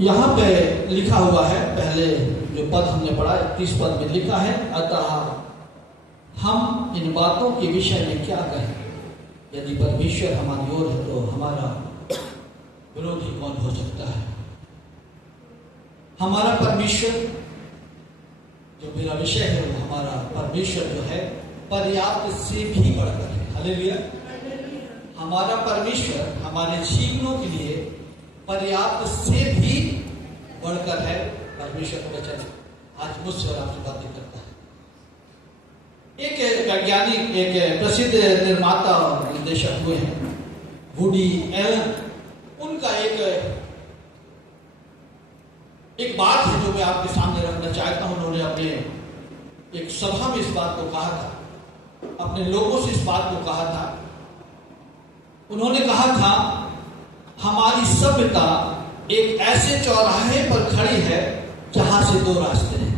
यहाँ पे लिखा हुआ है, पहले जो पद हमने पढ़ा 31 पद में लिखा है, अतः हम इन बातों के विषय में क्या कहें? यदि परमेश्वर हमारी ओर है तो हमारा विरोधी कौन हो सकता है? हमारा परमेश्वर, जो मेरा विषय है, वो हमारा परमेश्वर जो है पर्याप्त से भी बढ़कर है। हालेलुया। हमारा परमेश्वर हमारे जीवनों के लिए पर्याप्त से भी बढ़कर है। परमेश्वर का वचन आज मुझसे और आपसे बातें करता है। एक वैज्ञानिक, एक प्रसिद्ध निर्माता और निर्देशक हुए हैं वुडी एलन। उनका एक बात है जो मैं आपके सामने रखना चाहता हूं। उन्होंने अपने एक सभा में इस बात को कहा था, अपने लोगों से इस बात को कहा था। उन्होंने कहा था, हमारी सभ्यता एक ऐसे चौराहे पर खड़ी है जहां से दो रास्ते हैं।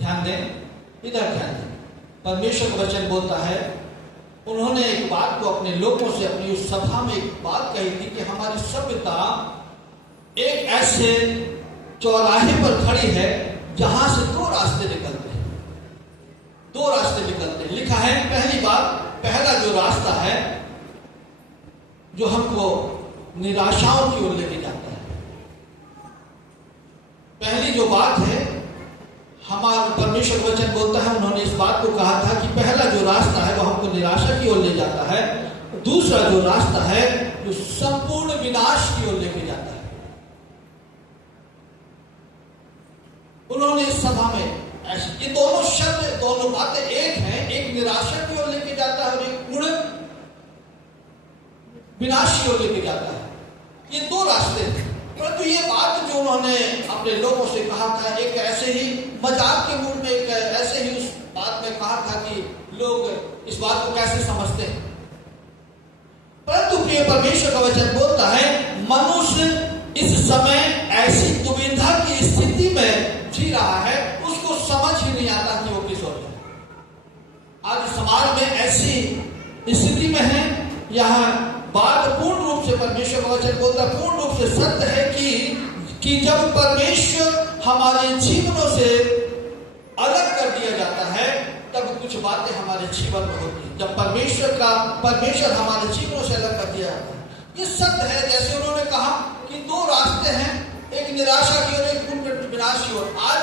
ध्यान दें, इधर ध्यान दें। परमेश्वर का वचन बोलता है, उन्होंने एक बात को अपने लोगों से, अपनी उस सभा में एक बात कही थी कि हमारी सभ्यता एक ऐसे चौराहे पर खड़ी है जहां से दो रास्ते निकलते हैं। दो रास्ते निकलते हैं। लिखा है, पहली बात, पहला जो रास्ता है जो हमको निराशाओं की ओर लेके जाता है। पहली जो बात है, हमारा परमेश्वर वचन बोलता है, उन्होंने इस बात को कहा था कि पहला जो रास्ता है वो हमको निराशा की ओर ले जाता है। दूसरा जो रास्ता है जो संपूर्ण विनाश की ओर लेके जाता है। उन्होंने इस सभा में ये दोनों शब्द, दोनों बातें एक हैं। एक निराशा की ओर लेके जाता है और एक पूर्ण विनाश की ओर लेके जाता है। ये दो रास्ते थे। परंतु ये बात जो उन्होंने अपने लोगों से कहा था, एक ऐसे ही मजाक के मूड में, एक ऐसे ही उस बात में कहा था कि लोग इस बात को कैसे समझते हैं। परंतु प्रिय परमेश्वर का वचन बोलता है, मनुष्य इस समय ऐसी दुविधा की स्थिति में जी रहा है, उसको समझ ही नहीं आता कि वो किस ओर जाए। आज समाज में ऐसी स्थिति में है, यहाँ बात पूर्ण रूप से परमेश्वर का वचन बोलता है, पूर्ण रूप से सत्य है कि जब परमेश्वर हमारे जीवनों से अलग कर दिया जाता है तब कुछ बातें हमारे जीवन में होती है। जब परमेश्वर हमारे जीवनों से अलग कर दिया जाता है, ये सत्य है। जैसे उन्होंने कहा कि दो रास्ते हैं, एक निराशा की ओर, एक पूर्ण विनाश की ओर। आज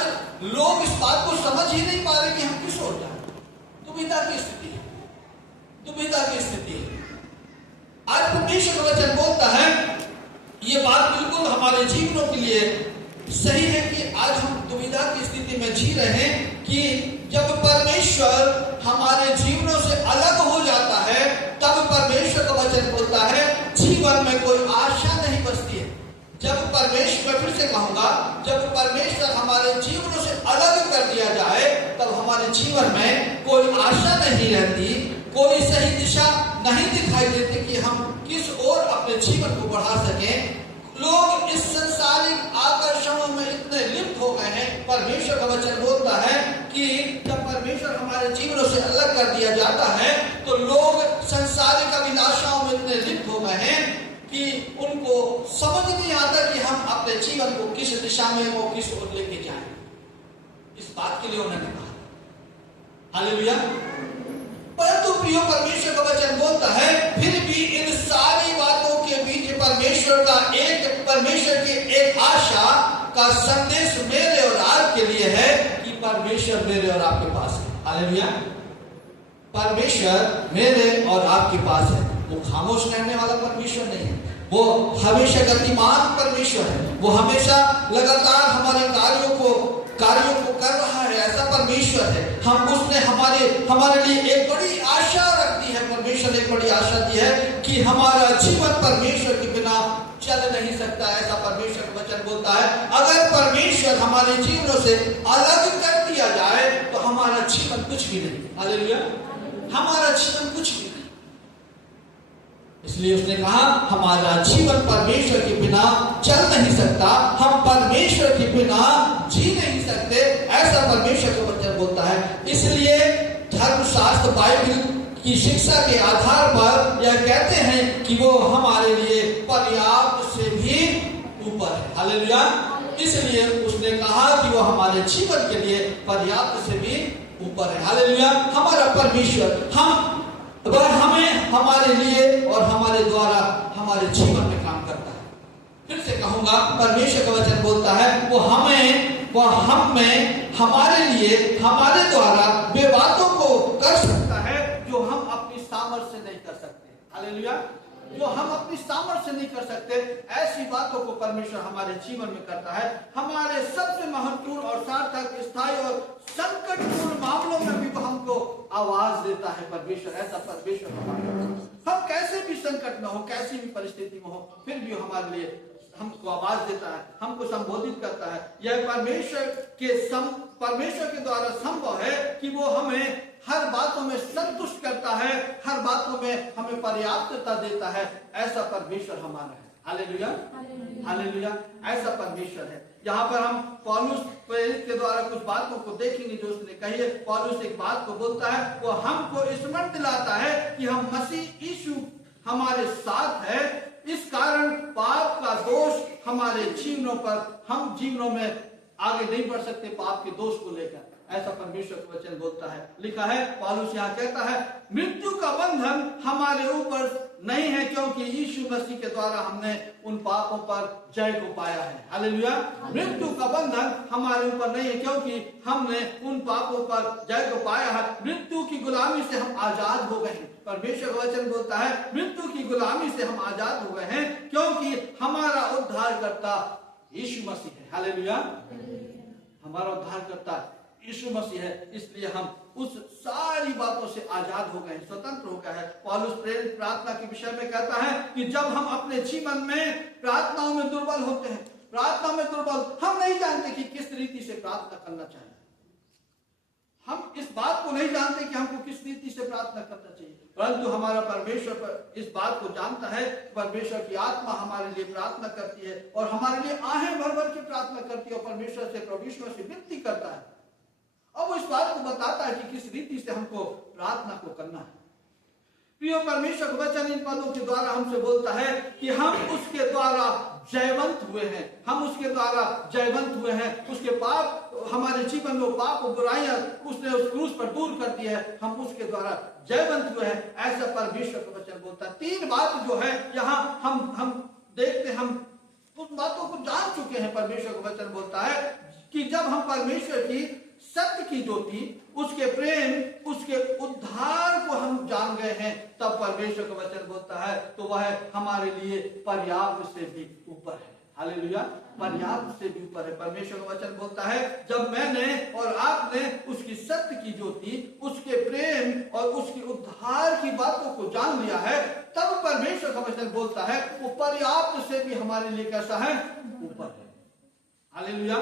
लोग इस बात को समझ ही नहीं पा रहे कि हम किस ओर जाएं। दुविधा की स्थिति है, दुविधा की स्थिति है। आज परमेश्वर का वचन बोलता है, ये बात बिल्कुल हमारे जीवनों के लिए सही है कि आज हम दुविधा की स्थिति में जी रहे हैं कि जब परमेश्वर हमारे जीवनों से अलग हो जाता है तब परमेश्वर का वचन बोलता है जीवन में कोई आशा नहीं बचती है। जब परमेश्वर, फिर से कहूंगा, जब परमेश्वर हमारे जीवनों से अलग कर दिया जाए तब हमारे जीवन में कोई आशा नहीं रहती, कोई सही दिशा नहीं दिखाई देती कि हम किस ओर अपने जीवन को बढ़ा सकें। लोग इस संसारिक आकर्षणों में इतने लिप्त हो गए हैं। परमेश्वर का वचन बोलता है कि जब परमेश्वर हमारे जीवनों से अलग कर दिया जाता है तो लोग संसारिक अभिलाषाओं में इतने लिप्त हो गए हैं कि उनको समझ नहीं आता कि हम अपने जीवन को किस दिशा में, वो किस ओर लेके जाएं। इस बात के लिए उन्होंने कहा। हालेलुया। परंतु प्रिय परमेश्वर का वचन बोलता है, फिर भी इन सारी बातों के बीच परमेश्वर की एक आशा का संदेश मेरे और आपके लिए है कि परमेश्वर मेरे और आपके पास है। हालेलुया। परमेश्वर मेरे और आपके पास है। वो खामोश रहने वाला परमेश्वर नहीं है, वो हमेशा गतिमान परमेश्वर है। वो हमेशा लगातार हमारे कार्यों को कर रहा है, ऐसा परमेश्वर है। उसने हमारे लिए एक बड़ी आशा रख दी है। परमेश्वर ने एक बड़ी आशा दी है कि हमारा जीवन परमेश्वर के बिना चल नहीं सकता। ऐसा परमेश्वर का वचन बोलता है, अगर परमेश्वर हमारे जीवनों से अलग कर दिया जाए तो हमारा जीवन कुछ भी नहीं। हालेलुया। हमारा जीवन कुछ भी नहीं। इसलिए उसने कहा, हमारा जीवन परमेश्वर के बिना चल नहीं सकता, हम परमेश्वर के बिना जी नहीं सकते। ऐसा परमेश्वर का वचन बोलता है। इसलिए धर्मशास्त्र, बाइबल की शिक्षा के आधार पर यह कहते हैं कि वो हमारे लिए पर्याप्त से भी ऊपर है। हालेलुया। इसलिए उसने कहा कि वो हमारे जीवन के लिए पर्याप्त से भी ऊपर है। हालेलुया। हमारा परमेश्वर हमें हमारे लिए और हमारे द्वारा हमारे जीवन में काम करता है। फिर से कहूंगा, परमेश्वर का वचन बोलता है वो हम में हमारे लिए हमारे द्वारा वे बातों को कर सकता है जो हम अपनी सामर्थ्य से नहीं कर सकते। हालेलुया। जो हम अपनी सामर्थ्य से नहीं कर सकते, ऐसी बातों को परमेश्वर हमारे जीवन में करता है। हमारे सबसे महत्वपूर्ण और सार्थक, स्थायी और संकटपूर्ण मामलों में भी वो हमको आवाज देता है। परमेश्वर ऐसा परमेश्वर हमारे, हम कैसे भी संकट में हो, कैसी भी परिस्थिति में हो, फिर भी हमारे लिए हमको आवाज देता है, हमको संबोधित करता है। यह परमेश्वर के द्वारा संभव है कि वो हमें हर बातों में संतुष्ट करता है, हर बातों में हमें पर्याप्तता देता है। ऐसा परमेश्वर हमारा है। हालेलुया। हालेलुया। ऐसा परमेश्वर है। यहाँ पर हम पौलुस प्रेरित के द्वारा कुछ बातों को देखेंगे जो उसने कही है। पौलुस एक बात को बोलता है, वो हमको स्मरण दिलाता है कि हम मसीह यीशु हमारे साथ है, इस कारण पाप का दोष हमारे जीवनों पर, हम जीवनों में आगे नहीं बढ़ सकते पाप के दोष को लेकर। ऐसा परमेश्वर का वचन बोलता है। लिखा है, पौलुस यहाँ कहता है, मृत्यु का बंधन हमारे ऊपर नहीं है क्योंकि यीशु मसीह के द्वारा हमने उन पापों पर जय को पाया है। हालेलुया। मृत्यु का बंधन हमारे ऊपर नहीं है क्योंकि हमने उन पापों पर जय को पाया है। मृत्यु की गुलामी से हम आजाद हो गए हैं। परमेश्वर का वचन बोलता है, मृत्यु की गुलामी से हम आजाद हो गए हैं क्योंकि हमारा उद्धारकर्ता यीशु मसीह है। हालेलुया। हमारा उद्धारकर्ता यीशु मसीह है, इसलिए हम उस सारी बातों से आजाद हो गए, स्वतंत्र हो गए हैं। पौलुस प्रेरित प्रार्थना के विषय में कहता है कि जब हम अपने जीवन में प्रार्थनाओं में दुर्बल होते हैं, प्रार्थना में दुर्बल, हम नहीं जानते कि किस रीति से प्रार्थना करना चाहिए। हम इस बात को नहीं जानते कि हमको किस रीति से प्रार्थना करना चाहिए, परंतु हमारा परमेश्वर इस बात को जानता है। परमेश्वर की आत्मा हमारे लिए प्रार्थना करती है और हमारे लिए आहें भर भर की प्रार्थना करती है और परमेश्वर से, प्रभु ईश्वर से विनती करता है। और वो इस बात को बताता है कि किस रीति से हमको प्रार्थना को करना है। प्रिय परमेश्वर वचन इन पदों के द्वारा हमसे बोलता है कि हम उसके द्वारा जयवंत हुए हैं, हम उसके द्वारा जयवंत हुए हैं। उसके पाप, हमारे जीवन में पाप और बुराइयां उसने उस क्रूस पर दूर कर दी है, हम उसके द्वारा जयवंत हुए हैं। ऐसा परमेश्वर का वचन बोलता है। तीन बात जो है यहाँ हम देखते, हम उन बातों को जान चुके हैं। परमेश्वर का वचन बोलता है कि जब हम परमेश्वर की सत्य की ज्योति, उसके प्रेम, उसके उद्धार को हम जान गए हैं, तब परमेश्वर का वचन बोलता है तो वह हमारे लिए पर्याप्त से भी ऊपर है। हालेलुया। पर्याप्त से भी ऊपर है। परमेश्वर का वचन बोलता है, जब मैंने और आपने उसकी सत्य की ज्योति, उसके प्रेम और उसकी उद्धार की बातों को जान लिया है, तब परमेश्वर का वचन बोलता है वो पर्याप्त से भी हमारे लिए कैसा है, ऊपर है। हालेलुया।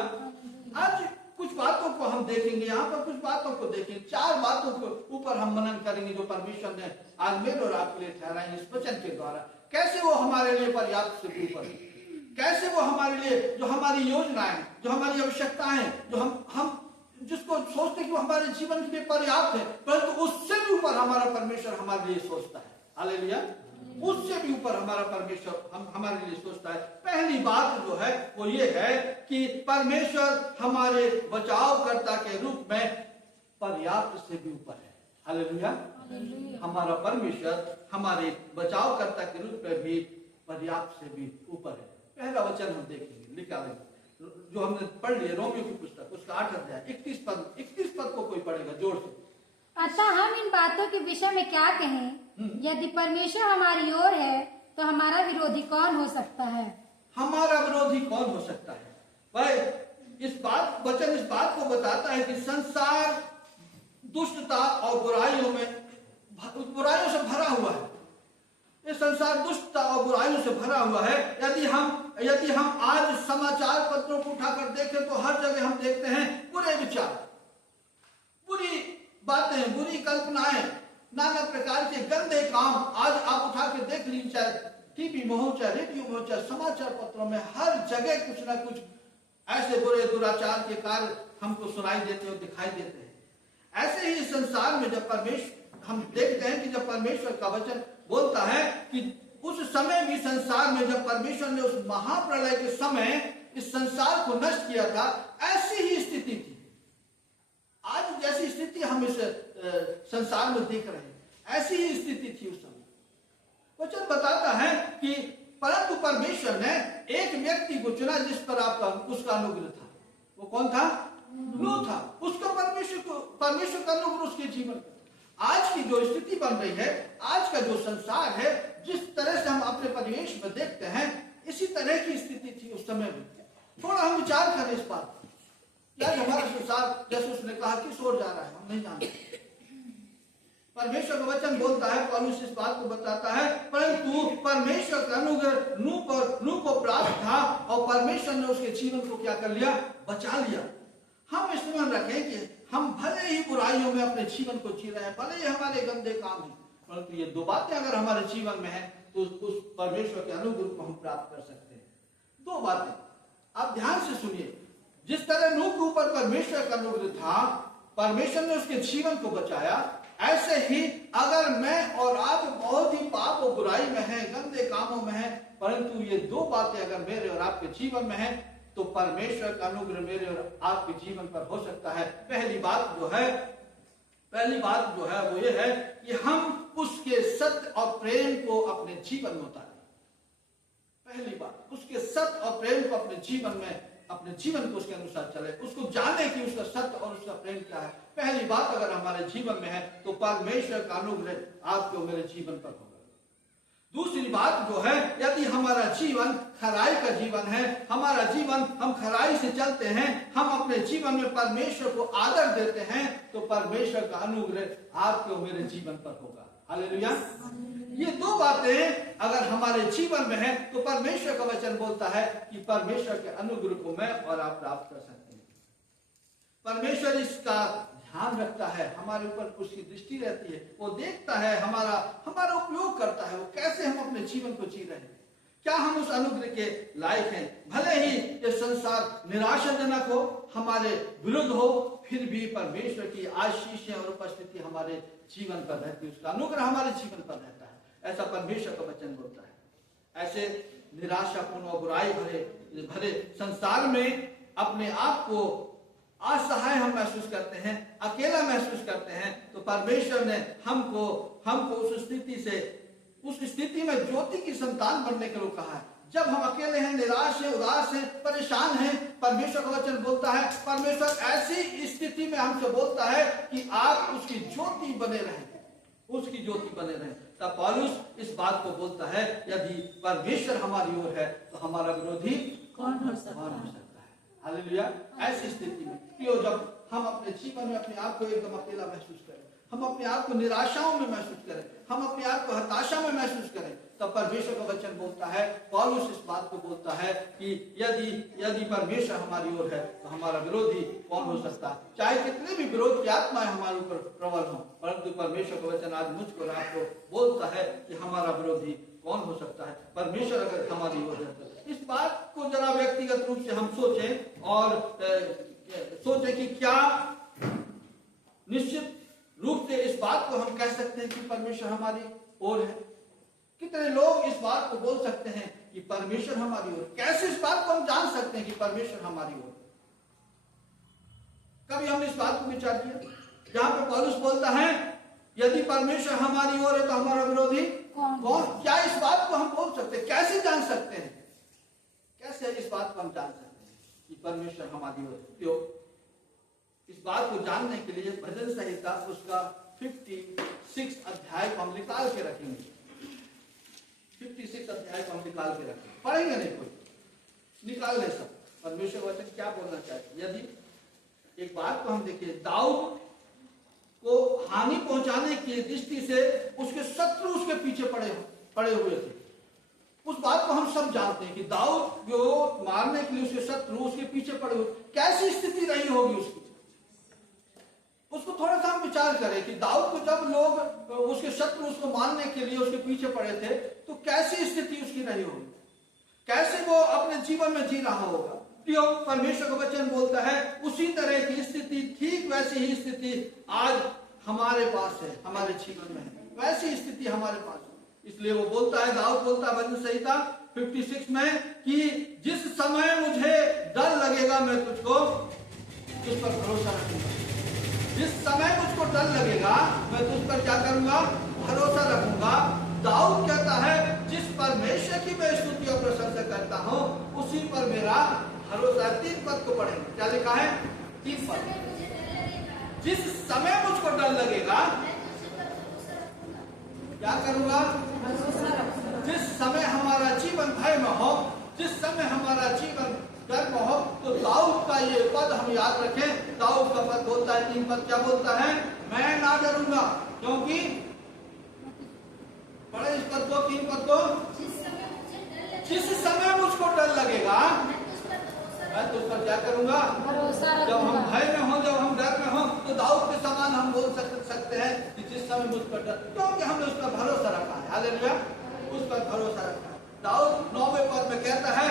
आज कुछ बातों को हम देखेंगे, यहाँ पर कुछ बातों को देखेंगे, चार बातों के ऊपर हम मनन करेंगे जो परमेश्वर ने आज मेरे और आपके लिए ठहराई इस वचन के द्वारा। कैसे वो हमारे लिए पर्याप्त से ऊपर है, कैसे वो हमारे लिए, जो हमारी योजनाएं, जो हमारी आवश्यकताएं, जो हम जिसको सोचते कि वो हमारे जीवन के लिए पर्याप्त है, परंतु उससे भी ऊपर हमारा परमेश्वर हमारे लिए सोचता है। हालेलुया। उससे भी ऊपर हमारा परमेश्वर हमारे लिए सोचता है। पहली बात जो है वो ये है कि परमेश्वर हमारे बचावकर्ता के रूप में पर्याप्त से भी ऊपर है। हालेलुया। हमारा परमेश्वर हमारे बचावकर्ता के रूप में भी पर्याप्त से भी ऊपर है। पहला वचन हम देखेंगे, लिखा है जो हमने पढ़ लिया, रोमियो की पुस्तक, उसका 8 अध्याय 31 पद को कोई पढ़ेगा जोर से। अतः हम इन बातों के विषय में क्या कहें? यदि परमेश्वर हमारी ओर है तो हमारा विरोधी कौन हो सकता है? हमारा विरोधी कौन हो सकता है? भाई वचन इस बात को बताता है कि संसार दुष्टता और बुराइयों से भरा हुआ है। ये संसार दुष्टता और बुराइयों से भरा हुआ है। यदि हम आज समाचार पत्रों को उठाकर देखें तो हर जगह हम देखते हैं बुरे विचार, बुरी बातें, बुरी कल्पनाएं, नाना प्रकार के गंदे काम। आज आप उठा के देख लीजिए, चाहे टीवी में हो, चाहे रेडियो में हो, चाहे समाचार पत्रों में, हर जगह कुछ ना कुछ ऐसे बुरे दुराचार के कार्य हमको सुनाई देते और दिखाई देते हैं। ऐसे ही संसार में जब हम देखते हैं कि जब परमेश्वर का वचन बोलता है कि उस समय भी संसार में जब परमेश्वर ने उस महाप्रलय के समय इस संसार को नष्ट किया था, ऐसी ही स्थिति थी। आज जैसी स्थिति हम इस संसार में देख रहे हैं, ऐसी ही स्थिति थी उस समय। वचन बताता है कि परंतु परमेश्वर ने एक व्यक्ति को चुना जिस पर उसका अनुग्रह था। वो कौन था? नूह था। उसका परमेश्वर का अनुग्रह उसके जीवन पर। आज की जो स्थिति बन रही है, आज का जो संसार है, जिस तरह से हम अपने परिवेश में देखते हैं, इसी तरह की स्थिति थी उस समय में। थोड़ा हम विचार करें इस बात पर। क्या हमारा संसार, जैसे उसने कहा, किस ओर जा रहा है हम नहीं जानते। परमेश्वर का वचन बोलता है, पौलुस इस बात को बताता है, परंतु परमेश्वर का अनुग्रह नूह को प्राप्त था और परमेश्वर ने उसके जीवन को क्या कर लिया? बचा लिया। हम स्मरण रखें कि हम भले ही बुराइयों में अपने जीवन को जी रहे हैं, भले ही हमारे गंदे काम हैं, परंतु ये दो बातें अगर हमारे जीवन में है तो उस परमेश्वर के अनुग्रह को हम प्राप्त कर सकते हैं। दो बातें आप ध्यान से सुनिए। जिस तरह नूह के ऊपर परमेश्वर का अनुग्रह था, परमेश्वर ने उसके जीवन को बचाया, ऐसे ही अगर मैं और आप बहुत ही पाप और बुराई में हैं, गंदे कामों में हैं, परंतु ये दो बातें अगर मेरे और आपके जीवन में हैं, तो परमेश्वर का अनुग्रह मेरे और आपके जीवन पर हो सकता है। पहली बात जो है वो ये है कि हम उसके सत्य और प्रेम को अपने जीवन में उतारें। पहली बात, उसके सत्य और प्रेम को अपने जीवन को उसके अनुसार चले, उसको जाने कि उसका सत्य और उसका प्रेम क्या है। पहली बात अगर हमारे जीवन में है तो परमेश्वर का अनुग्रह आपके और मेरे जीवन पर होगा। दूसरी बात जो है, यदि हमारा जीवन खराई का जीवन है, हमारा जीवन हम खराई से चलते हैं, हम अपने जीवन में परमेश्वर को आदर देते हैं, तो परमेश्वर का अनुग्रह आपके और मेरे जीवन पर होगा। हालेलुया। ये दो बातें अगर हमारे जीवन में है तो परमेश्वर का वचन बोलता है कि परमेश्वर के अनुग्रह को मैं और आप प्राप्त कर सकते हैं। परमेश्वर इसका ध्यान रखता है, हमारे ऊपर उसकी दृष्टि रहती है, वो देखता है, हमारा उपयोग करता है, वो कैसे हम अपने जीवन को जी रहे हैं, क्या हम उस अनुग्रह के लायक हैं। भले ही ये संसार निराशाजनक हो, हमारे विरुद्ध हो, फिर भी परमेश्वर की आशीष और उपस्थिति हमारे जीवन पर रहती है, उसका अनुग्रह हमारे जीवन पर रहता है। ऐसा परमेश्वर का वचन बोलता है। ऐसे निराशापूर्ण और बुराई भरे संसार में अपने आप को असहाय हम महसूस करते हैं, अकेला महसूस करते हैं, तो परमेश्वर ने हमको उस स्थिति में ज्योति की संतान बनने के लिए कहा है। जब हम अकेले हैं, निराश हैं, उदास हैं, परेशान हैं, परमेश्वर का वचन बोलता है, परमेश्वर ऐसी स्थिति में हमसे बोलता है कि आप उसकी ज्योति बने रहें, उसकी ज्योति बने रहें। तब पौलुस इस बात को बोलता है, यदि परमेश्वर हमारी ओर है तो हमारा विरोधी कौन हो सकता है। हालेलुया। ऐसी स्थिति में जब हम अपने जीवन में अपने आप को एकदम अकेला महसूस करें, हम अपने आप को निराशाओं में महसूस करें, हम अपने आप को हताशा में महसूस करें, तब परमेश्वर का वचन बोलता है, पौलुस इस बात को बोलता है कि यदि परमेश्वर हमारी ओर है तो हमारा विरोधी कौन हो सकता है। चाहे कितने भी विरोध की आत्माएं हमारे ऊपर प्रबल हो, परंतु परमेश्वर का वचन आज मुझको और आपको बोलता है कि हमारा विरोधी कौन हो सकता है। परमेश्वर अगर हमारी ओर है तो इस बात को जरा व्यक्तिगत रूप से हम सोचें और सोचें कि क्या निश्चित रूप से इस बात को हम कह सकते हैं कि परमेश्वर हमारी ओर है। कितने लोग इस बात को बोल सकते हैं कि परमेश्वर हमारी ओर। कैसे इस बात को हम जान सकते हैं कि परमेश्वर हमारी ओर। कभी हमने इस बात को विचार किया, जहां पे पौलुस बोलता है यदि परमेश्वर हमारी ओर है तो हमारा विरोधी कौन। क्या इस बात को हम बोल सकते हैं? कैसे जान सकते हैं? कैसे इस बात को हम जान सकते हैं कि परमेश्वर हमारी ओर है? क्यों? इस बात को जानने के लिए भजन संहिता उसका 56 अध्याय को हम निकाल के रखेंगे। 56 अध्याय को हम निकाल के रखेंगे, पढ़ेंगे नहीं, कोई निकाल ले सब। परमेश्वर वचन क्या बोलना चाहते। यदि एक बात को हम देखिए, दाऊद को हानि पहुंचाने की दृष्टि से उसके शत्रु उसके पीछे पड़े हुए थे। उस बात को हम सब जानते हैं कि दाऊद को मारने के लिए उसके शत्रु उसके पीछे पड़े हुए। कैसी स्थिति रही होगी उसकी? उसको थोड़ा सा हम विचार करें कि दाऊद को जब लोग उसके शत्रु उसको मारने के लिए उसके पीछे पड़े थे तो कैसी स्थिति उसकी रही होगी, कैसे वो अपने जीवन में जी रहा होगा। तो परमेश्वर का वचन बोलता है उसी तरह की स्थिति, ठीक वैसी ही स्थिति आज हमारे पास है, हमारे जीवन में है, वैसी स्थिति हमारे पास है। इसलिए वो बोलता है, दाऊद बोलता है भजन संहिता 56 में कि जिस समय मुझे डर लगेगा मैं तुझ पर भरोसा रखूंगा। जिस समय मुझको डर लगेगा मैं तुझ पर क्या करूंगा? भरोसा रखूंगा। दाऊद कहता है जिस परमेश्वर की मैं स्तुति और प्रशंसा करता हूं उसी पर मेरा भरोसा है। 3 पद को पढ़ेंगे, क्या लिखा है? 3 पद। जिस समय मुझको डर लगेगा क्या करूंगा? जिस समय हमारा जीवन भय में हो, जिस समय हमारा जीवन डर में हो, तो दाऊद का ये पद हम याद रखें। दाऊद का पद बोलता है, 3 पद क्या बोलता है? मैं ना डरूंगा, क्योंकि पढ़े इस पद को, 3 पद को। जिस समय मुझको डर लगेगा मैं तुझ पर क्या करूंगा? भरोसा जब हम रखूंगा। भय में हो, जब हम डर में हो, तो दाऊद के समान हम बोल सकते हैं कि जिस समय मुझ पर डर, क्योंकि हमने उस पर भरोसा रखा है। हालेलुया, उस पर भरोसा रखा है। दाऊद 9वें पद में कहता है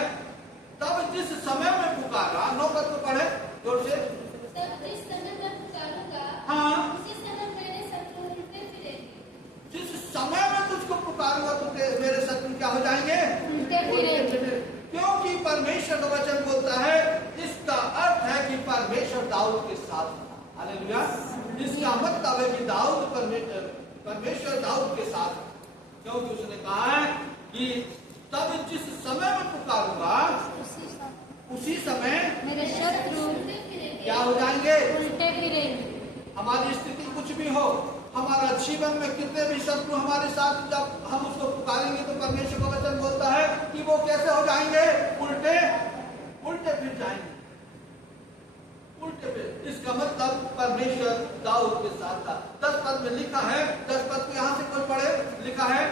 तब जिस समय में पुकारा, 9 पद को पढ़े जोर से। तब जिस समय मैं पुकारूंगा, हाँ, उसी समय मेरे शत्रु उलटे फिरेंगे। जिस समय में तुझको पुकारूंगा तो मेरे शत्रु क्या हो जाएंगे? उल्टे फिरेंगे। क्योंकि परमेश्वर का वचन बोलता है, इसका अर्थ है कि परमेश्वर दाऊद के साथ था। हालेलुया, इसका मतलब है कि दाऊद परमेश्वर दाऊद के साथ, क्योंकि उसने कहा है कि तब जिस समय में पुकारूंगा उसी समय मेरे शत्रु क्या हो जाएंगे? उल्टे फिरेंगे। हमारी स्थिति कुछ भी हो, हमारा जीवन में कितने भी शत्रु हमारे साथ, जब हम उसको पुकारेंगे तो परमेश्वर का वचन बोलता है कि वो कैसे हो जाएंगे? उल्टे फिर जाएंगे, उल्टे फिर। इसका मतलब परमेश्वर दाऊद के साथ था। 10 पद में लिखा है, 10 पद को यहाँ से कोई पढ़े, लिखा है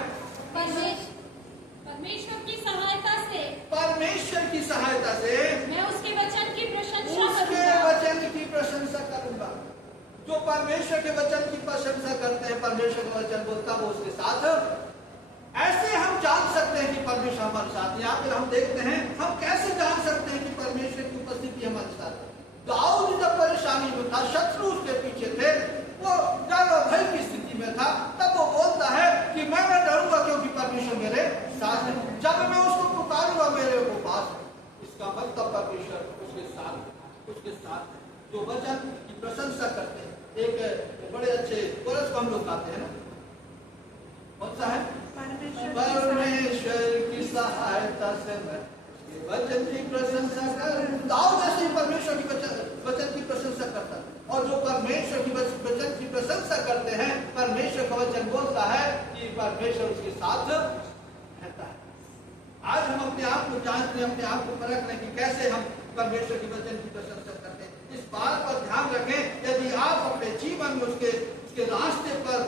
परमेश्वर की सहायता से, परमेश्वर की सहायता से मैं उसके वचन की प्रशंसा उसके करूंगा। वचन की प्रशंसा करूंगा। जो परमेश्वर के वचन की प्रशंसा करते हैं, परमेश्वर का वचन बोलता है वो उसके साथ। ऐसे हम जान सकते हैं कि परमेश्वर हमारे साथ। यहाँ पे हम देखते हैं, हम कैसे जान सकते हैं कि परमेश्वर की उपस्थिति हमारे साथ है। दाऊद जब परेशानी में था, शत्रु उसके पीछे थे, वो डर और भय की स्थिति में था, तब वो बोलता है कि मैं न डरूंगा क्योंकि परमेश्वर मेरे साथ है। जब मैं उसको पुकारूंगा मेरे वो पास है। इसका मतलब परमेश्वर उसके साथ है। जो वचन की प्रशंसा करते हैं, एक बड़े अच्छे कोरस को हम लोग गाते हैं ना, कौन सा है? परमेश्वर की सहायता से मैं वचन की प्रशंसा कर। दाऊद ऐसे परमेश्वर की वचन की प्रशंसा करता है, और जो परमेश्वर की वचन की प्रशंसा करते हैं, परमेश्वर का वचन बोलता है कि परमेश्वर उसके साथ रहता है। आज हम अपने आप को जांचने, अपने आप को परखने की कैसे हम परमेश्वर की वचन की प्रशंसा करते हैं, इस बात पर ध्यान रखें। यदि आप अपने जीवन में उसके रास्ते पर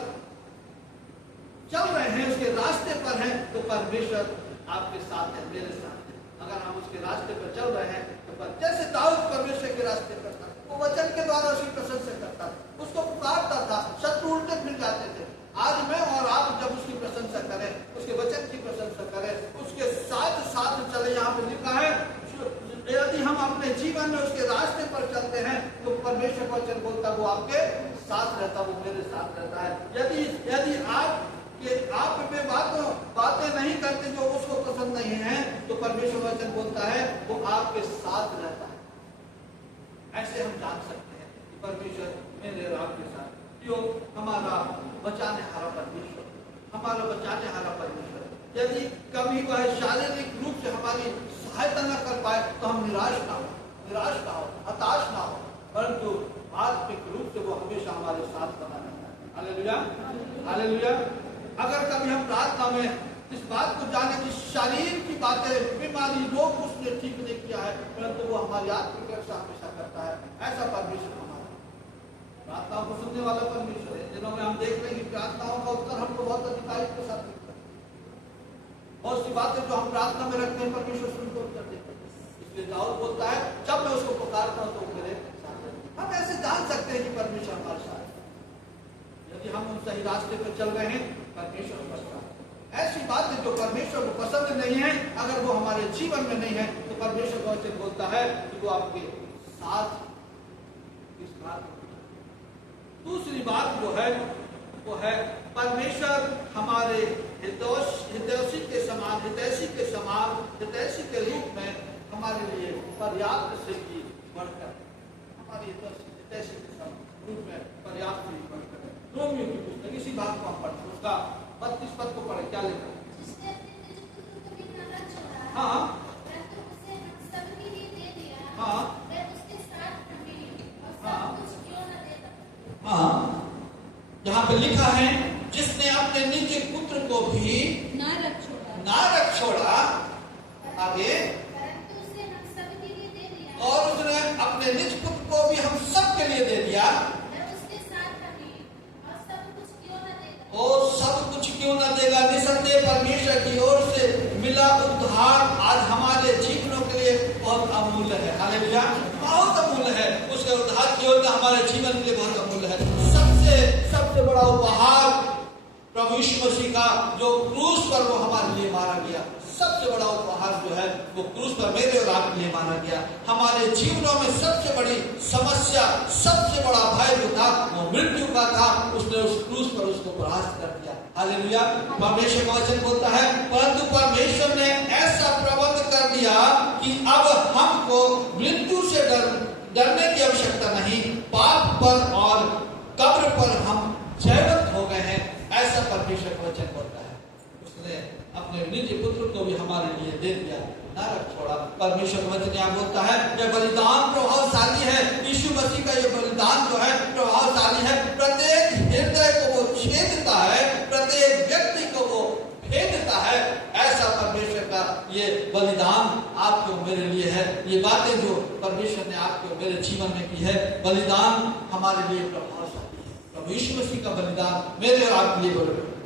चल रहे हैं, उसके रास्ते पर हैं, तो परमेश्वर आपके साथ है, मेरे साथ है। अगर हम उसके रास्ते पर चल रहे हैं तो जैसे दाऊद परमेश्वर के रास्ते पर था, वो वचन के द्वारा उसकी प्रशंसा करता था, उसको पुकारता था, शत्रु उल्टे फिर जाते थे। आज मैं और आप जब उसकी प्रशंसा करें, उसके वचन की प्रशंसा करें, उसके साथ साथ चले। यहाँ पे लिखा है यदि हम अपने जीवन में उसके रास्ते पर चलते हैं तो परमेश्वर का वचन बोलता वो आपके साथ रहता, वो मेरे साथ रहता है। यदि आप में बातें नहीं करते जो उसको पसंद नहीं है, तो परमेश्वर वचन बोलता है वो आपके साथ रहता है। ऐसे हम जान सकते हैं कि परमेश्वर मेरे और आपके साथ। क्यों? हमारा बचाने हारा परमेश्वर, हमारा बचाने हारा परमेश्वर। यदि कभी वह शारीरिक रूप से हमारी सहायता न कर पाए तो हम निराश ना हो, हताश ना हो, परंतु आत्मिक रूप से वो हमेशा हमारे साथ बना रहता है। Hallelujah, hallelujah. अगर कभी हम प्रार्थना में इस बात को जाने की शरीर की बातें, बीमारी, रोग उसने ठीक नहीं किया है, परंतु वो हमारी आत्मिक रक्षा हमेशा करता है। ऐसा परमेश्वर हमारा प्रार्थनाओं को सुनने वाला परमेश्वर है। जिनों में हम देख रहे हैं कि प्रार्थनाओं का उत्तर हमको बहुत अधिकारित के साथ मिलता है। बहुत सी बातें जो हम प्रार्थना में रखते हैं परमेश्वर सुनकर उत्तर देते हैं। इसलिए दाऊद बोलता है जब मैं उसको पुकारता हूं तो मेरे साथ है। हम ऐसे जान सकते हैं कि परमेश्वर हमारे साथ है। यदि हम उन सही रास्ते पर चल रहे हैं, परमेश्वर हमारे साथ है। ऐसी बातें जो परमेश्वर को पसंद नहीं है, अगर वो हमारे जीवन में नहीं है, तो परमेश्वर का वचन बोलता है कि वो आपके साथ। इस बात दूसरी बात जो है वो है परमेश्वर हमारे हितैषी के समान, हितैषी के रूप में हमारे लिए पर्याप्त से भी बढ़कर, हमारी हितैषी के समान रूप में पर्याप्त से भी बढ़कर। रोमियो की पुस्तक इसी बात को हम पढ़ते, उसका 32 पद को पढ़े, क्या लिखा? जिसने अपने निज पुत्र को भी न छोड़ा, हाँ, परंतु उसे हम सबके लिए दे दिया, हाँ, वह उसके साथ हमें और सब हाँ, कुछ क्यों न देता। हाँ, यहाँ पे लिखा है जिसने अपने निज पुत्र को भी ना रख छोड़ा, आगे, परंतु उसे हम सबके लिए दे दिया, और उसने अपने निज पुत्र को भी हम सब के लिए दे दिया, वह उसके साथ हमें और सब कुछ क्यों न देता। और सब कुछ क्यों न देगा। निसंदेह परमेश्वर की ओर से मिला उद्धार आज हमारे जीवनों के लिए बहुत अमूल्य है। हालेलुया, बहुत अमूल्य है। उसके उद्धार की ओर हमारे जीवन के लिए बहुत अमूल्य है। सबसे बड़ा उपहार प्रभु यीशु मसीह का जो क्रूस पर वो हमारे लिए मारा गया, सबसे बड़ा उपहार जो है वो क्रूस पर मेरे और आपके लिए मारा गया। हमारे जीवनों में सबसे बड़ी समस्या, सबसे बड़ा भय जो था वो मृत्यु का था, उसने उस क्रूस पर उसको परास्त कर दिया। हालेलुया, परमेश्वर का वचन बोलता है परंतु परमेश्वर ने ऐसा प्रबंध कर दिया कि अब हमको मृत्यु से डरने की आवश्यकता नहीं, पाप पर और कब्र पर हम जयवंत हो गए हैं, ऐसा परमेश्वर का वचन बोलता है। उसने अपने निज पुत्र को भी हमारे लिए दे दिया, न रख छोड़ा। परमेश्वर का वचन यहाँ बोलता है यह बलिदान प्रभावशाली है। यीशु मसीह का यह बलिदान जो है प्रभावशाली है, प्रत्येक हृदय को वो छेदता है, प्रत्येक व्यक्ति को वो भेदता है। ऐसा परमेश्वर का ये बलिदान आपके और मेरे लिए है। ये बातें जो परमेश्वर ने आपके और मेरे जीवन में की है, बलिदान हमारे लिए प्रभावशाली है। प्रभु यीशु मसीह का बलिदान मेरे और आपके लिए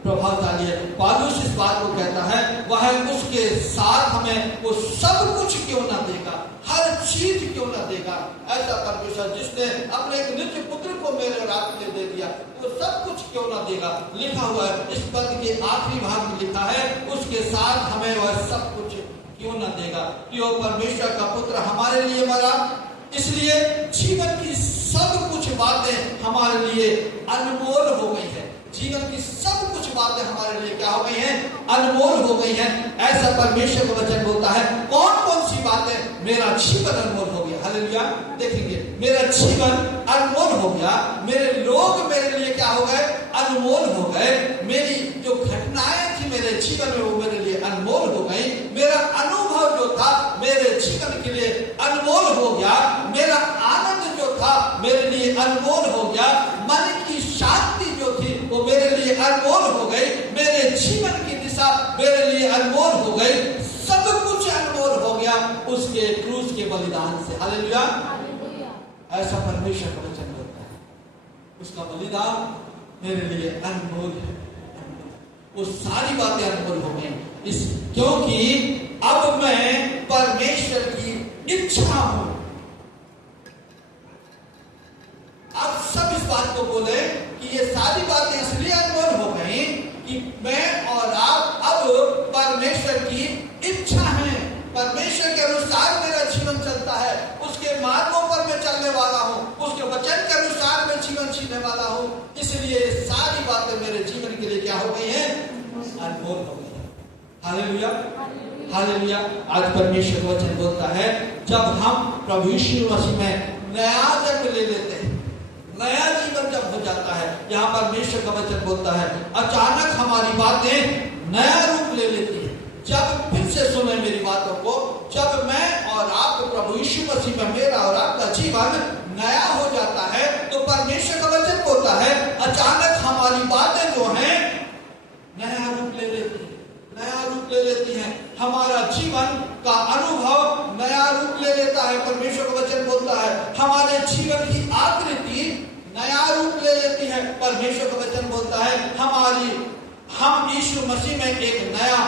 प्रभावशाली है। पौलुस इस बात को कहता है वह उसके साथ हमें वो सब कुछ क्यों ना देगा, हर चीज क्यों ना देगा। ऐसा परमेश्वर जिसने अपने एक नित्य पुत्र को मेरे और आपके लिए दे दिया, वो सब कुछ क्यों ना देगा। लिखा हुआ है इस पद के आखिरी भाग में लिखा है उसके साथ हमें वह सब कुछ क्यों ना देगा। क्यों? परमेश्वर का पुत्र हमारे लिए मरा, इसलिए जीवन की सब कुछ बातें हमारे लिए अनमोल हो गई है। जीवन की सब कुछ बातें हमारे लिए क्या हो गई हैं? अनमोल हो गई हैं। ऐसा परमेश्वर का वचन बोलता है। कौन कौन सी बातें? मेरा जीवन अनमोल हो गया। हालेलुया, देखेंगे मेरा जीवन अनमोल हो गया, मेरे लोग मेरे लिए क्या हो गए? अनमोल हो गए। मेरी जो घटनाएं थी मेरे जीवन में वो मेरे लिए अनमोल हो गई। मेरा अनुभव जो था मेरे जीवन के लिए अनमोल हो गया। मेरा आनंद जो था मेरे लिए अनमोल हो गया। मन की शांति जो थी वो मेरे लिए अनमोल हो गई। मेरे जीवन की दिशा मेरे लिए अनमोल हो गई। सब कुछ अनमोल हो गया उसके क्रूस के बलिदान से। हालेलुया, ऐसा परमेश्वर का वचन बोलता है। उसका बलिदान मेरे लिए अनमोल है। वो सारी बातें अनमोल हो गई इस क्योंकि अब मैं परमेश्वर की इच्छा हूं। अब सब इस बात को बोले कि ये सारी बातें इसलिए अनमोल हो गई कि मैं और आप अब परमेश्वर की इच्छा है। परमेश्वर के अनुसार मेरा जीवन चलता है, उसके मार्गों पर मैं चलने वाला हूँ, उसके वचन के अनुसार मैं जीवन जीने वाला हूँ। इसलिए सारी बातें मेरे जीवन के लिए क्या हो गई हैं? अनमोल हो गई है। Hallelujah, hallelujah. आज परमेश्वर वचन बोलता है जब हम प्रभु यीशु मसीह में नया जन्म ले लेते हैं, नया जीवन जब हो जाता है, यहाँ परमेश्वर का वचन बोलता है अचानक हमारी बातें नया रूप ले लेती है। जब फिर से सुने मेरी बातों को, जब मैं और आप प्रभु यीशु मसीह में मेरा और आपका जीवन नया हो जाता है तो परमेश्वर का वचन बोलता है अचानक हमारी बातें जो हैं नया रूप ले लेती है, नया रूप ले लेती हैं। हमारा जीवन का अनुभव नया रूप ले लेता है। परमेश्वर का वचन बोलता है हमारे जीवन की आकृति नया रूप ले लेती है। परमेश्वर का वचन बोलता है हम यीशु मसीह में एक नया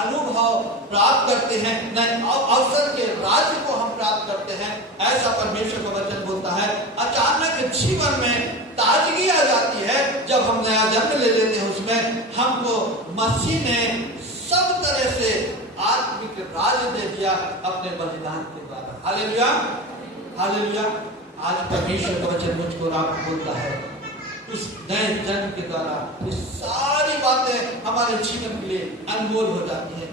अनुभव प्राप्त करते हैं, नए अवसर के राज्य को हम प्राप्त करते हैं। ऐसा परमेश्वर का वचन बोलता है। अचानक जीवन में ताजगी आ जाती है जब हम नया जन्म ले लेते हैं। उसमें हमको मसीह ने सब तरह से आत्मिक राज्य दे दिया अपने बलिदान के द्वारा। Hallelujah, hallelujah. आज परमेश्वर का वचन मुझको आपको बोलता है उस नए जन्म के द्वारा ये सारी बातें हमारे जीवन के लिए अनमोल हो जाती है।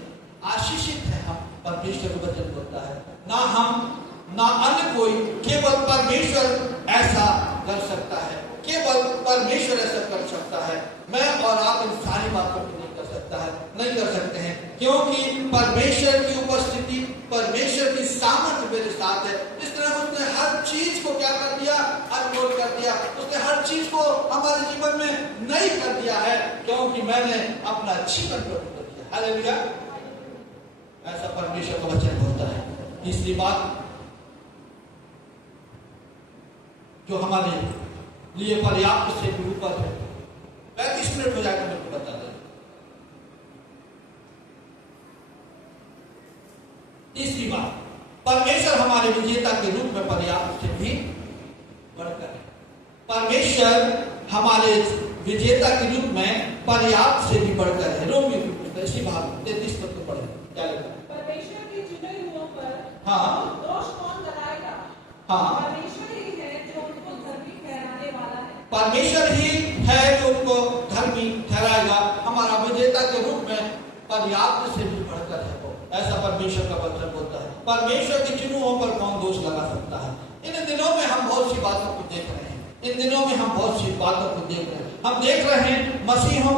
आशीषित है हम, परमेश्वर का वचन बोलता है। ना हम ना अन्य कोई, केवल परमेश्वर ऐसा कर सकता है, केवल परमेश्वर ऐसा कर सकता है। मैं और आप इन सारी बातों को नहीं कर सकते हैं, क्योंकि परमेश्वर की उपस्थिति, परमेश्वर की सामर्थ्य मेरे साथ है। इस तरह उसने हर चीज को क्या कर दिया, अनमोल कर दिया। उसने हर चीज को हमारे जीवन में नई कर दिया है, क्योंकि मैंने अपना जीवन प्रभु कर दिया। हालेलुया, ऐसा परमेश्वर का वचन बोलता है। तीसरी बात जो हमारे लिए पर्याप्त से भी ऊपर है, 35 मिनट हो जाएगा, मेरे को बता दें। तीसरी बात, परमेश्वर हमारे विजेता के रूप में पर्याप्त से भी बढ़कर है। परमेश्वर हमारे विजेता के रूप में पर्याप्त से भी बढ़कर है। रोमियो की पुस्तक इसी भाग 33 पद को पढ़े, क्या लिखा है? परमेश्वर के चुने हुओं पर हाँ दोष कौन लगाएगा? हाँ, परमेश्वर ही है जो उनको धर्मी ठहराने वाला है। परमेश्वर ही है जो उनको धर्मी ठहराएगा। हमारा विजेता के रूप में पर्याप्त से भी बढ़कर है वो, ऐसा परमेश्वर का वचन बोलता है। परमेश्वर के चिन्हों पर कौन दोष लगा सकता है? इन दिनों में हम बहुत सी बातों को देख रहे हैं, इन दिनों में हम बहुत सी बातों को देख रहे हैं। हम देख रहे हैं मसीहों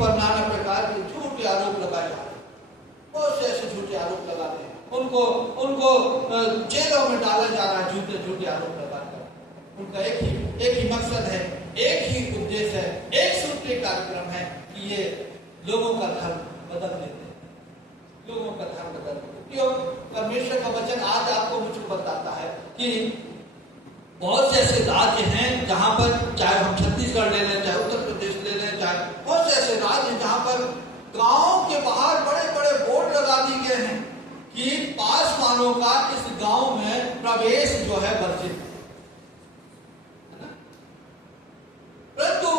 पर नाना प्रकार के झूठे आरोप लगाए जा रहे हैं। बहुत से ऐसे झूठे आरोप लगाते हैं, उनको जेलों में डाला जा रहा है, झूठे आरोप लगाकर। उनका एक ही मकसद है, एक ही उद्देश्य है, एक सूत्रीय कार्यक्रम है कि ये लोगों का धर्म बदल देते हैं, लोगों का धर्म बदल देते हैं। क्यों? परमेश्वर का वचन आज आपको मुझको बताता है कि बहुत से ऐसे राज्य हैं जहां पर, चाहे हम छत्तीसगढ़ ले लें, चाहे उत्तर प्रदेश ले लें, चाहे बहुत से ऐसे राज्य हैं जहां पर गांव के बाहर बड़े बड़े बोर्ड लगा दिए गए हैं कि पासवानों का इस गांव में प्रवेश जो है वर्जित है। परंतु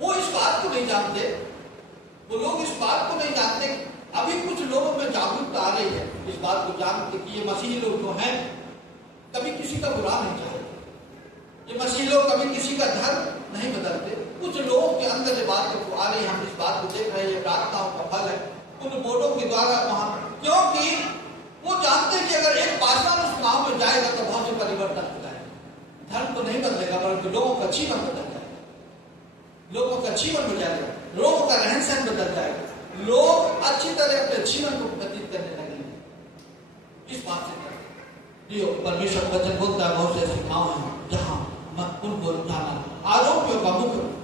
वो इस बात को नहीं जानते, वो लोग इस बात को नहीं जानते। अभी कुछ लोगों में जागरूकता आ रही है इस बात को जानते कि ये मसीही लोग जो हैं कभी किसी का बुरा नहीं चाहते, ये मसीही लोग कभी किसी का धर्म नहीं बदलते। कुछ लोगों के अंदर ये बात तो आ रही है, हम इस बात को देख रहे हैं, ये प्रार्थनाओं का फल है उन बोर्डों के द्वारा वहां, क्योंकि वो जानते हैं कि अगर एक पासवान उस गांव में जाएगा तो बहुत से परिवर्तन हो जाएगा। धर्म तो नहीं बदलेगा, परंतु लोगों का जीवन बदल जाएगा, लोगों का जीवन बदल जाएगा, लोगों का रहन सहन बदल जाएगा, लोग अच्छी तरह अपने जीवन को व्यतीत करने लगेंगे। इस बात से परमेश्वर वचन बोलता है बहुत से ऐसे गांव हैं जहां उनको जाना, आरोपियों का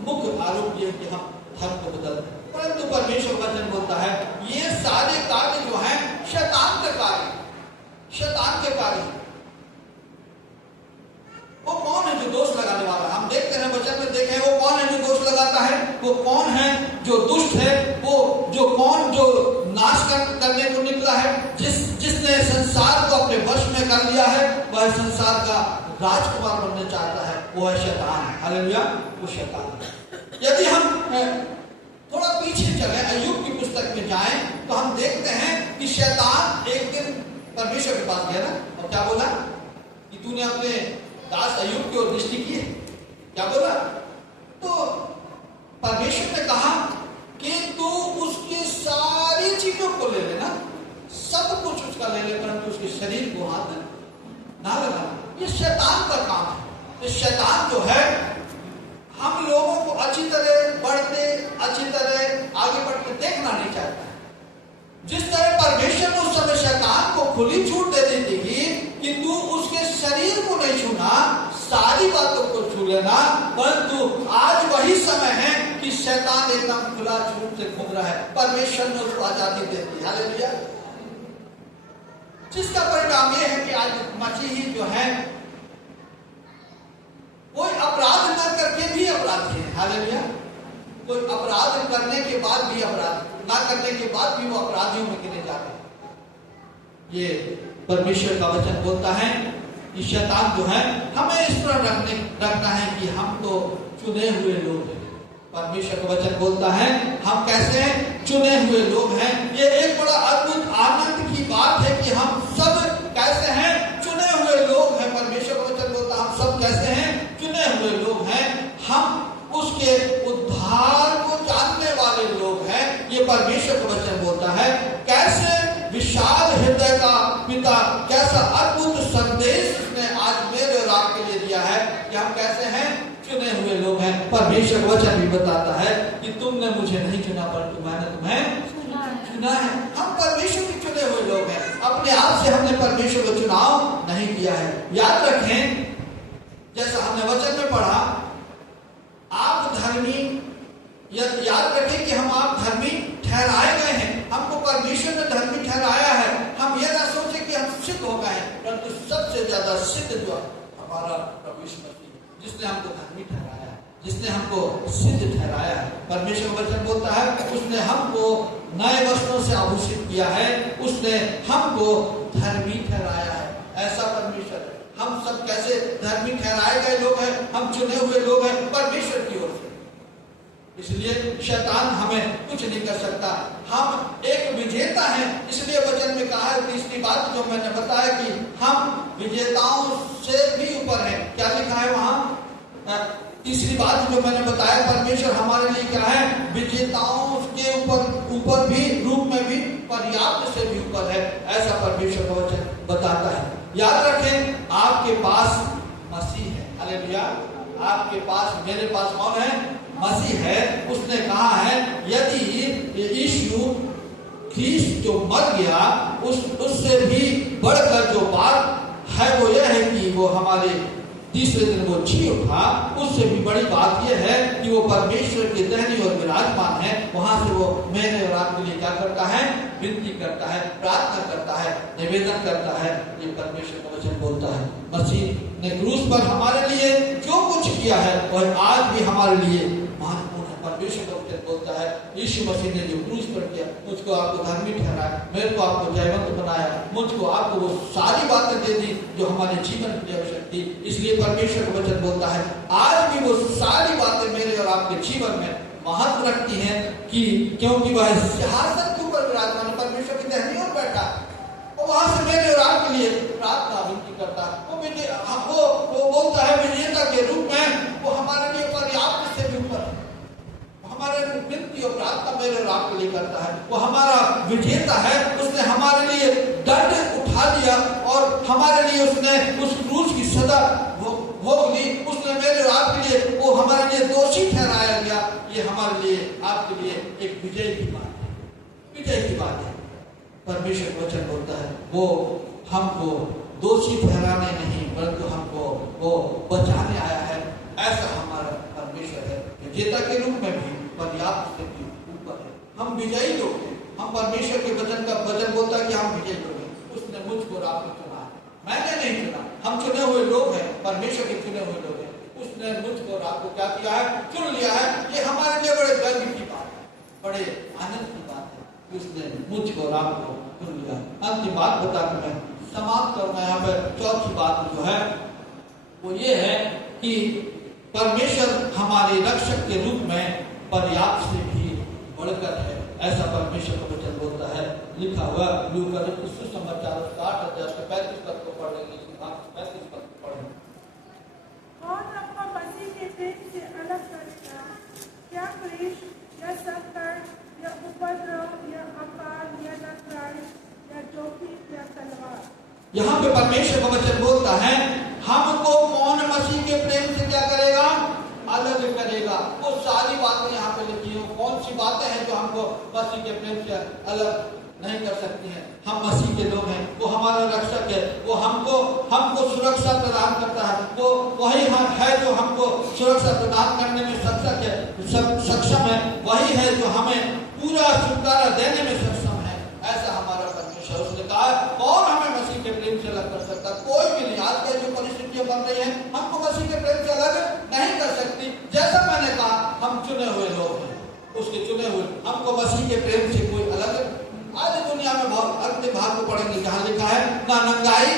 मुख्य आरोप यह कि हम धर्म को बदल, परंतु परमेश्वर वचन बोलता है ये सारे कार्य जो हैं शैतान के कार्य, शैतान के कार्य। वो कौन है जो दोष लगाने वाला है? हम देखते हैं वचन में देखें, वो कौन है जो दोष लगाता है? वो कौन है जो दुष्ट है? वो जो नाश करने को निकला है, जिसने संसार को अपने वश में कर लिया है, वह संसार का राजकुमार बनना चाहता है, वो है शैतान। हालेलुया, वो शैतान। यदि हम थोड़ा पीछे चले, अय्यूब की पुस्तक में जाएं, तो हम देखते हैं कि शैतान एक दिन परमेश्वर के पास गया ना, और क्या बोला कि तूने अपने दास अय्यूब की ओर दृष्टि की है, क्या बोला? तो परमेश्वर ने कहा कि तू उसकी सारी चीजों को ले लेना, सब कुछ उसका ले ले, परंतु उसके शरीर को हाथ ना लगाना। ये शैतान का काम है। ये शैतान जो है हम लोगों को अच्छी तरह बढ़ते, अच्छी तरह आगे बढ़ते देखना नहीं चाहता है। जिस तरह परमेश्वर ने उस समय शैतान को खुली छूट दे दी थी कि तू उसके शरीर को नहीं छूना, सारी बातों को छू लेना, परंतु आज वही समय है कि शैतान एकदम खुला छूट से घूम रहा है। परमेश्वर ने उसको आजादी दे दी। हालेलुया। जिसका परिणाम यह है कि आज मसीही जो है कोई अपराध न करके भी अपराधी है। हालेलुया। कोई अपराध करने के बाद भी अपराध ना करने के बाद भी वो अपराधियों में गिने जाते हैं। ये परमेश्वर का वचन बोलता है कि शैतान जो है हमें इस तरह रखना है कि हम तो चुने हुए लोग हैं। परमेश्वर का वचन बोलता है हम कैसे हैं? चुने हुए लोग हैं। ये एक बड़ा अद्भुत आनंद की बात है कि हम सब कैसे हैं? चुने हुए लोग हैं। परमेश्वर का वचन बोलता है हम सब कैसे हैं? चुने परमेश्वर का वचन बोलता है कैसे विशाल हृदय का पिता, कैसा अद्भुत संदेश उसने आज मेरे और आपके लिए दिया है कि हम कैसे हैं, चुने हुए लोग हैं। परमेश्वर का वचन भी बताता है कि तुमने मुझे नहीं चुना परंतु मैंने तुम्हें चुना है। हम परमेश्वर के चुने हुए लोग हैं, अपने आप से हमने परमेश्वर को चुनाव नहीं किया है। याद रखें, जैसा हमने वचन में पढ़ा, आप धर्मी, याद रखें कि हम आप धर्मी ठहराए गए हैं, हमको परमेश्वर ने धर्मी ठहराया है। हम ये ना सोचे कि हम सिद्ध हो गए हैं, परंतु सबसे ज्यादा सिद्ध जो हमारा प्रभु यीशु मसीह, जिसने हमको धर्मी ठहराया है, जिसने हमको सिद्ध ठहराया है। परमेश्वर वचन बोलता है उसने हमको नए वस्त्रों से आभूषित किया है, उसने हमको धर्मी ठहराया है। ऐसा परमेश्वर है। हम सब कैसे धर्मी ठहराए गए लोग हैं, हम चुने हुए लोग हैं परमेश्वर की ओर से। इसलिए शैतान हमें कुछ नहीं कर सकता। हम एक विजेता हैं, इसलिए वचन में कहा है, तीसरी बात जो मैंने बताया कि हम विजेताओं से भी ऊपर हैं। क्या लिखा है वहां? तीसरी बात जो मैंने बताया, परमेश्वर हमारे लिए क्या है, विजेताओं के ऊपर भी, रूप में भी, पर्याप्त से भी ऊपर है। ऐसा परमेश्वर का वचन बताता है। याद रखें, आपके पास मसीह है। हालेलुया। आपके पास, मेरे पास कौन है? मसीह है। उसने कहा है यदि यीशु ख्रीस्त जो मर गया, उससे भी बढ़कर जो बात है वो यह है कि वो हमारे तीसरे दिन वो जी उठा। उससे भी बड़ी बात यह है कि वो परमेश्वर के दाहिनी ओर विराजमान है। वहां से वो मेरे और आपके लिए क्या करता है? विनती करता है, प्रार्थना करता है, निवेदन करता है। ये परमेश्वर का वचन बोलता है। मसीह ने क्रूस पर हमारे लिए जो कुछ किया है और आज भी हमारे लिए महत्वपूर्ण है। परमेश्वर का वचन बोलता है यीशु मसीह ने जो क्रूस पर किया, मुझको आपको धर्मी ठहराया, मेरे को आपको जयवंत बनाया, मुझको आपको वो सारी बातें दे दी जो हमारे जीवन की आवश्यक थी। इसलिए परमेश्वर का वचन बोलता है आज भी वो सारी बातें मेरे और आपके जीवन में महत्व रखती हैं कि क्योंकि वह सिंहासन के ऊपर विराजमान है, परमेश्वर की दाहिनी ओर बैठा, और वहां से मेरे और आपके लिए प्रार्थना विनती करता है। वो बोलता है विजेता के रूप में वो हमारे लिए पर्याप्त से भी ऊपर है। हमारे विनती और प्रार्थना मेरे और आपके लिए करता है। वो हमारा विजेता है। उसने हमारे लिए दंड उठा लिया और हमारे लिए उसने उस क्रूस की सजा भोग ली। उसने मेरे और आपके लिए, वो हमारे लिए दोषी ठहराया गया। ये हमारे लिए, आपके लिए एक विजय की बात है, विजय की बात है। परमेश्वर वचन बोलता है वो हमको दोषी ठहराने नहीं परंतु हमको वो बचाने आया है। ऐसा हमारा परमेश्वर है, विजेता के रूप में भी, पर्याप्त से भी ऊपर है। हम विजयी लोग हैं। हम परमेश्वर के वचन का वचन बोलता है कि हम विजयी लोग हैं। उसने मुझको और आपको चुना है, मैंने नहीं चुना। हम चुने हुए लोग हैं, परमेश्वर के चुने हुए लोग हैं। उसने मुझको और आपको क्या किया है? चुन लिया है। ये हमारे लिए बड़े गर्व की बात है, बड़े आनंद की बात है कि उसने मुझको और आपको चुन लिया। अंतिम बात बताकर मैं समाप्त करूंगा। यहाँ पर चौथी बात जो है वो ये है कि परमेश्वर हमारे रक्षक के रूप में पर्याप्त से भी बढ़कर है। ऐसा परमेश्वर का वचन बोलता है। लिखा हुआ लूका सुसमाचार 8 अध्याय 35 पद को पढ़ेंगे। 35 पद को पढ़ेंगे। कौन आपको मसीह के प्रेम से अलग करेगा? क्या क्लेश या संकट या उपद्रव या अकाल या नरकाई या जोखिम या तलवार? यहाँ पे परमेश्वर का वचन बोलता है हमको कौन मसीह के प्रेम से क्या करेगा? अलग करेगा। वो सारी बातें यहाँ पे लिखी हैं। कौन सी बातें हैं जो हमको मसीह के प्रेम से अलग नहीं कर सकती हैं? हम मसीह के लोग हैं, वो हमारा रक्षक है, वो हमको सुरक्षा प्रदान करता है। वो वही है जो हमको सुरक्षा प्रदान करने में सक्षम है। वही है जो हमें पूरा छुटकारा देने में सक्षम है। ऐसा हमारा परमेश्वर। उसने कहा कौन हमें मसीह के प्रेम से अलग कर सकता? कोई भी नहीं। आज की जो परिस्थितियां बन रही हैं, हमको मसीह के प्रेम से अलग नहीं कर सकती। जैसा मैंने कहा, हम चुने हुए लोग हैं, उसके चुने हुए। हमको मसीह के प्रेम से कोई अलग, आज दुनिया में बहुत अंतिम भाग को पढ़ेंगे जहां लिखा है ना नंगाई,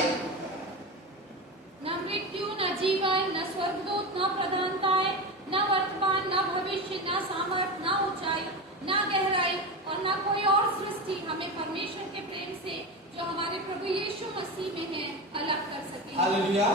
न मृत्यु, न जीवन, न स्वर्गदूत, न प्रधानताएं, न वर्तमान, न भविष्य, न सामर्थ, न ऊंचाई, न गहराई और न कोई और सृष्टि हमें परमेश्वर के प्रेम से जो हमारे प्रभु यीशु मसीह में है अलग कर सके। Hallelujah,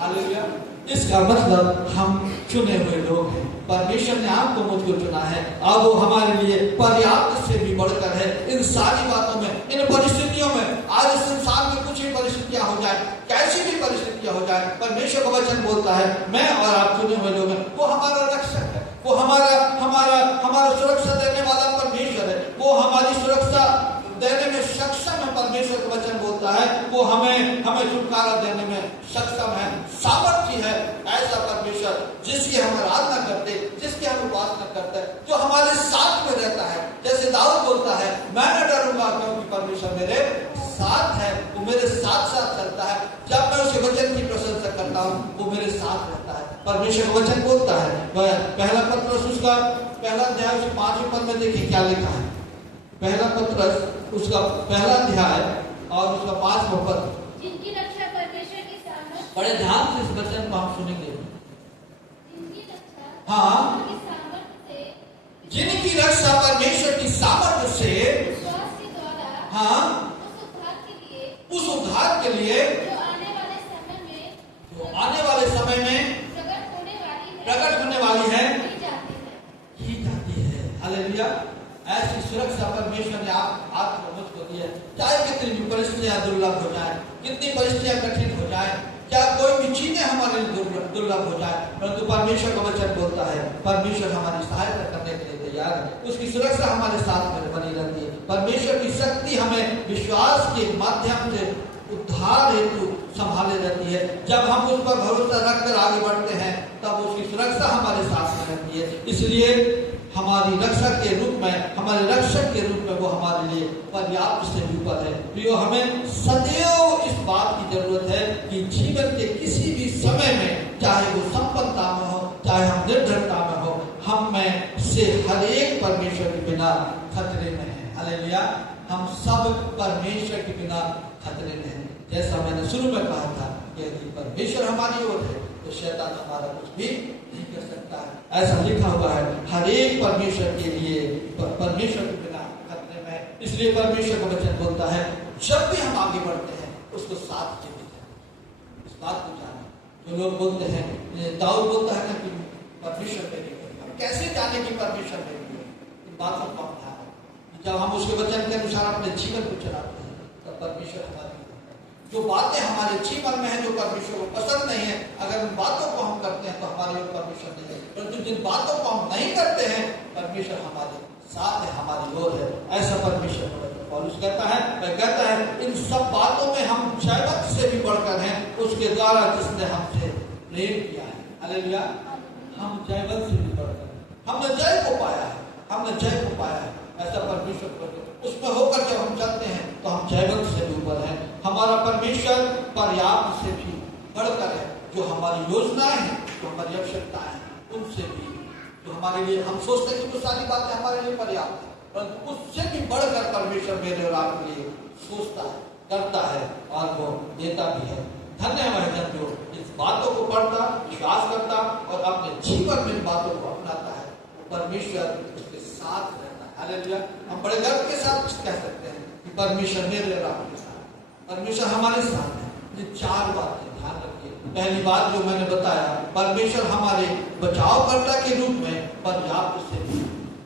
hallelujah. इसका मतलब हम चुने हुए लोग हैं। परमेश्वर ने आपको मुझको चुना है और वो हमारे लिए पर्याप्त से भी बढ़कर है। इन सारी बातों में, इन परिस्थितियों में, आज इस संसार में कुछ भी परिस्थितियां हो जाए, कैसी भी परिस्थितियां हो जाए, परमेश्वर का वचन बोलता है मैं और आप चुने हुए लोग हैं। वो हमारा रक्षक है, वो हमारा सुरक्षा देने वाला परमेश्वर है, वो हमारी सुरक्षा देने में सक्षम है। परमेश्वर का वचन बोलता है वो हमें छुटकारा देने में सक्षम है, सामर्थ्य है। ऐसा परमेश्वर जिसकी हम आराधना करते, जिसकी हम उपासना करते हैं, जो हमारे साथ में रहता है। जैसे दाऊद बोलता है मैं न डरूंगा क्योंकि परमेश्वर मेरे साथ है, वो मेरे साथ साथ चलता है। जब मैं उसके वचन की प्रशंसा करता हूँ वो मेरे साथ रहता है। परमेश्वर का वचन बोलता है पहला पत्रस उसका पहला अध्याय उसके 5वें पद में देखिए क्या लिखा है। पहला पत्रस उसका पहला अध्याय और उसका 5वां पद। जिनकी रक्षा परमेश्वर की सामर्थ, बड़े ध्यान से इस वचन को हम सुनेंगे। जिनकी रक्षा हाँ। की सामर्थ से, जिनकी रक्षा परमेश्वर की सामर्थ्य से विश्वास के द्वारा, हाँ, उस उद्धार के लिए जो आने वाले समय में प्रकट होने वाली है की जाती है। हालेलुया। ऐसी सुरक्षा परमेश्वर ने आपको मुझको दी है। चाहे कितनी भी परिस्थितियां दुर्लभ हो जाए, कितनी परिस्थितियां कठिन हो जाए, क्या कोई भी चीजें हमारे लिए दुर्लभ हो जाए, परंतु परमेश्वर का वचन बोलता है परमेश्वर हमारी सहायता करने के लिए तैयार है। उसकी सुरक्षा हमारे साथ में बनी रहती है। परमेश्वर की शक्ति हमें विश्वास के माध्यम से उद्धार हेतु संभाले रहती है। जब हम उस पर भरोसा रखकर आगे बढ़ते हैं तब उसकी सुरक्षा हमारे साथ में रहती है। इसलिए हमारी रक्षा के रूप में, हमारे रक्षक के रूप में वो हमारे लिए पर्याप्त से ऊपर है। प्रियो, हमें सदैव इस बात की जरूरत है कि जीवन के किसी भी समय में, चाहे वो संपन्नता में हो, चाहे हम निर्धनता में हो, हम में से हर एक परमेश्वर के बिना खतरे में है। हालेलुया। हम सब परमेश्वर के बिना खतरे में हैं। जैसा मैंने शुरू में कहा था कि यदि परमेश्वर हमारी ओर है तो शैतान हमारा कुछ भी नहीं कर सकता है। ऐसा लिखा हुआ है हर एक परमेश्वर के लिए, परमेश्वर के बिना खतरे में है। इसलिए परमेश्वर का वचन बोलता है जब भी हम आगे बढ़ते हैं उसको साथ देते हैं। इस बात को जाने। जो लोग बोलते हैं, दाऊद बोलता है कि परमेश्वर मेरी ओर है, कैसे जाने कि परमेश्वर मेरी ओर है। इन बातों को हम ध्यान रखें। जब हम उसके वचन के अनुसार अपने जीवन को चलाते हैं तब परमेश्वर हमारी, जो बातें हमारे जीवन में है जो परमेश्वर को पसंद नहीं है, अगर उन बातों को हम करते हैं तो हमारे ओर परमेश्वर नहीं है। परंतु जिन बातों को हम नहीं करते हैं परमेश्वर हमारे साथ है, हमारी ओर है। ऐसा परमेश्वर पौलुस कहता है इन सब बातों में हम जयवंत से भी बढ़कर हैं उसके द्वारा जिसने हमसे प्रेम किया है। हालेलुया। हम जयवंत से भी बढ़कर, हमने जय को पाया है, हमने जय को पाया है। ऐसा परमेश्वर उसमें होकर जब हम चलते हैं तो हम जयवंत से भी ऊपर हैं। हमारा परमेश्वर पर्याप्त से भी बढ़कर है। जो हमारी योजनाएं हैं, जो हमारी आवश्यकताएं हैं, उनसे भी, जो हमारे लिए हम सोचते हैं कि वो सारी बातें हमारे लिए पर्याप्त है, परंतु उससे भी बढ़कर परमेश्वर मेरे और आपके लिए सोचता है, करता है और वो देता भी है। धन्य है वह जन जो इस बातों को पढ़ता, विश्वास करता और अपने जीवन में इन बातों को अपनाता है। वो परमेश्वर उसके साथ रहता है। हालेलुया। हम बड़े गर्व के साथ कह सकते हैं कि परमेश्वर मेरे और आपके साथ, परमेश्वर हमारे साथ है। ये 4 बातें ध्यान रखिए। पहली बात जो मैंने बताया, परमेश्वर हमारे बचावकर्ता के रूप में पर्याप्त से भी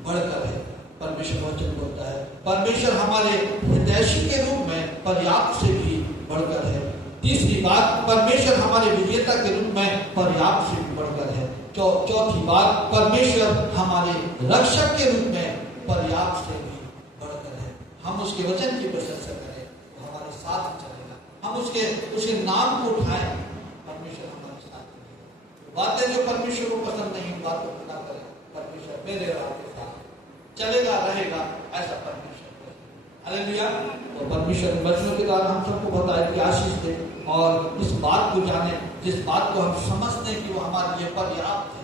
बढ़कर है। परमेश्वर वचन बोलता है परमेश्वर हमारे हितैषी के रूप में पर्याप्त से भी बढ़कर है। तीसरी बात, परमेश्वर हमारे विजेता के रूप में पर्याप्त से भी बढ़कर है। चौथी बात, परमेश्वर हमारे रक्षक के रूप में पर्याप्त से भी बढ़कर है। हम उसके वचन की प्रशंसा करें तो हमारे साथ चलेगा। हम उसके नाम को उठाएं, परमेश्वर हमारे साथ चलेगा। बातें जो परमेश्वर को पसंद नहीं, बातों को ना करें। परमेश्वर मेरे और आपके साथ चलेगा, रहेगा, ऐसा परमेश्वर करेगा। हालेलुया। तो परमेश्वर के वचनों के द्वारा हम सबको बताए कि आशीष दे और इस बात को जाने, जिस बात को हम समझते हैं कि वो हमारे लिए पर्याप्त है।